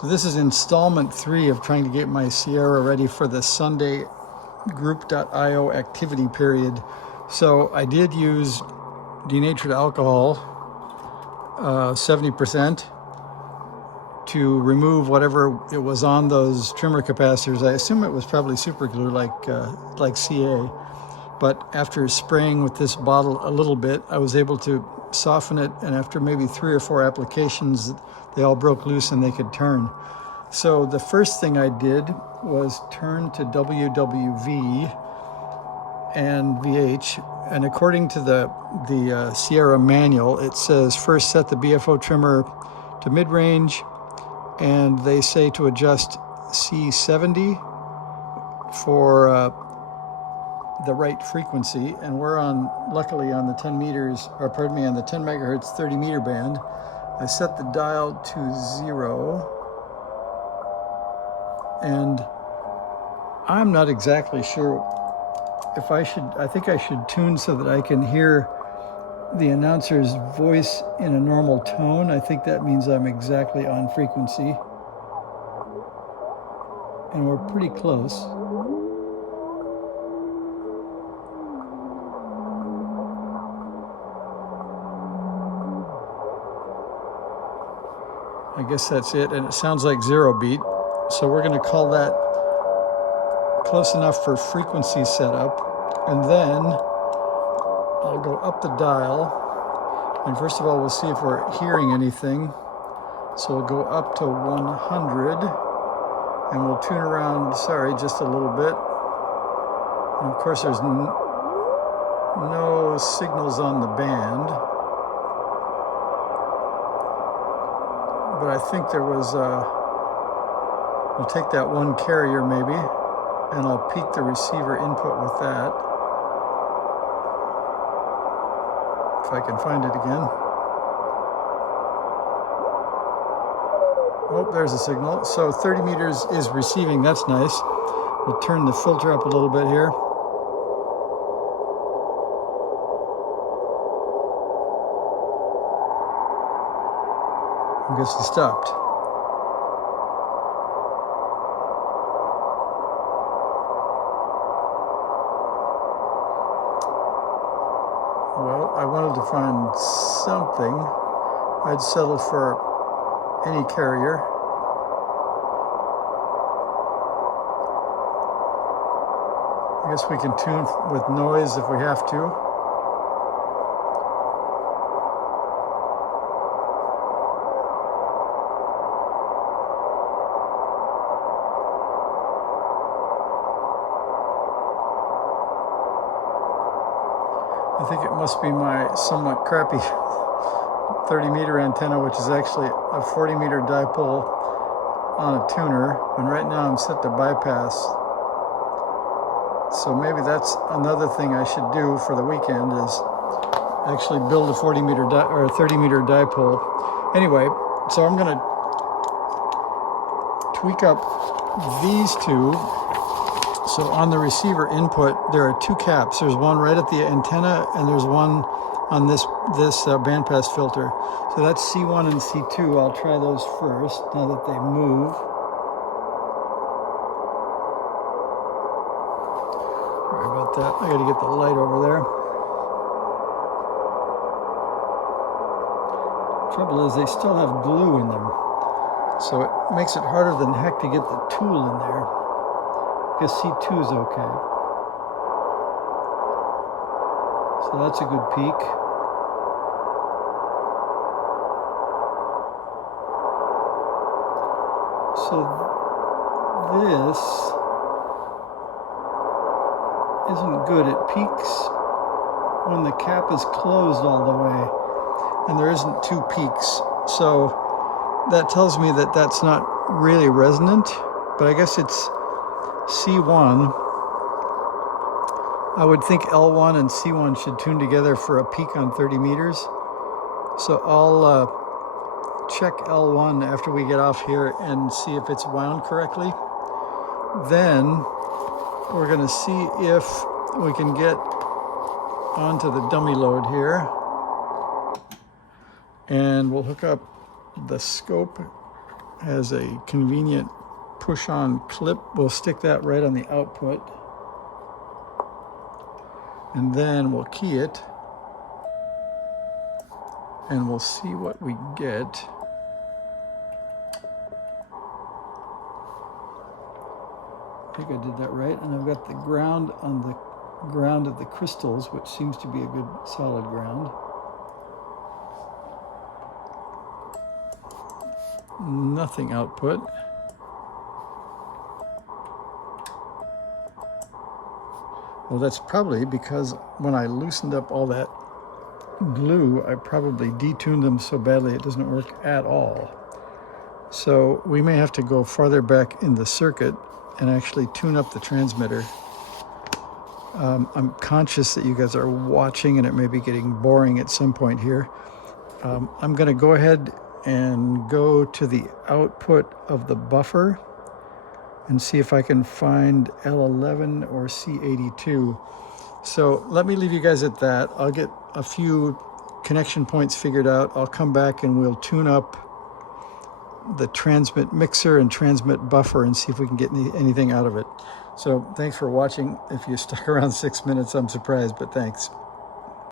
So this is installment 3 of trying to get my Sierra ready for the Sunday group.io activity period. So I did use denatured alcohol, 70%, to remove whatever it was on those trimmer capacitors. I assume it was probably super glue like CA. But after spraying with this bottle a little bit, I was able to soften it, and after maybe 3 or 4 applications, they all broke loose and they could turn. So the first thing I did was turn to WWV and VH, and according to the Sierra manual, it says first set the BFO trimmer to mid-range, and they say to adjust C70 for the right frequency, and we're luckily on the 10 meters, or pardon me, on the 10 megahertz 30 meter band. I set the dial to 0, and I'm not exactly sure if I think I should tune so that I can hear the announcer's voice in a normal tone. I think that means I'm exactly on frequency, and we're pretty close. I guess that's it, and it sounds like 0 beat. So we're going to call that close enough for frequency setup, and then I'll go up the dial, and first of all we'll see if we're hearing anything. So we'll go up to 100, and we'll tune around, just a little bit. And of course there's no signals on the band, but I think there was we'll take that one carrier maybe, and I'll peak the receiver input with that, if I can find it again. Oh, there's a signal. So 30 meters is receiving, that's nice. We'll turn the filter up a little bit here. I guess it stopped. Well, I wanted to find something. I'd settle for any carrier. I guess we can tune with noise if we have to. I think it must be my somewhat crappy 30 meter antenna, which is actually a 40 meter dipole on a tuner, and right now I'm set to bypass. So maybe that's another thing I should do for the weekend, is actually build a 40 meter or 30 meter dipole. Anyway, so I'm going to tweak up these two. So on the receiver input, there are 2 caps. There's one right at the antenna, and there's one on this bandpass filter. So that's C1 and C2. I'll try those first, now that they move. Sorry about that. I got to get the light over there. Trouble is, they still have glue in them, so it makes it harder than heck to get the tool in there. I guess C2 is okay. So that's a good peak. So this isn't good. It peaks when the cap is closed all the way, and there isn't 2 peaks. So that tells me that that's not really resonant, but I guess it's C1. I would think L1 and C1 should tune together for a peak on 30 meters. So I'll check L1 after we get off here and see if it's wound correctly. Then we're going to see if we can get onto the dummy load here, and we'll hook up the scope has a convenient push-on clip. We'll stick that right on the output, and then we'll key it, and we'll see what we get. I think I did that right. And I've got the ground on the ground of the crystals, which seems to be a good solid ground. Nothing output. Well, that's probably because when I loosened up all that glue, I probably detuned them so badly it doesn't work at all. So we may have to go farther back in the circuit and actually tune up the transmitter. I'm conscious that you guys are watching and it may be getting boring at some point here. I'm going to go ahead and go to the output of the buffer and see if I can find L11 or C82. So let me leave you guys at that. I'll get a few connection points figured out. I'll come back and we'll tune up the transmit mixer and transmit buffer and see if we can get anything out of it. So thanks for watching. If you stuck around 6 minutes, I'm surprised, but thanks.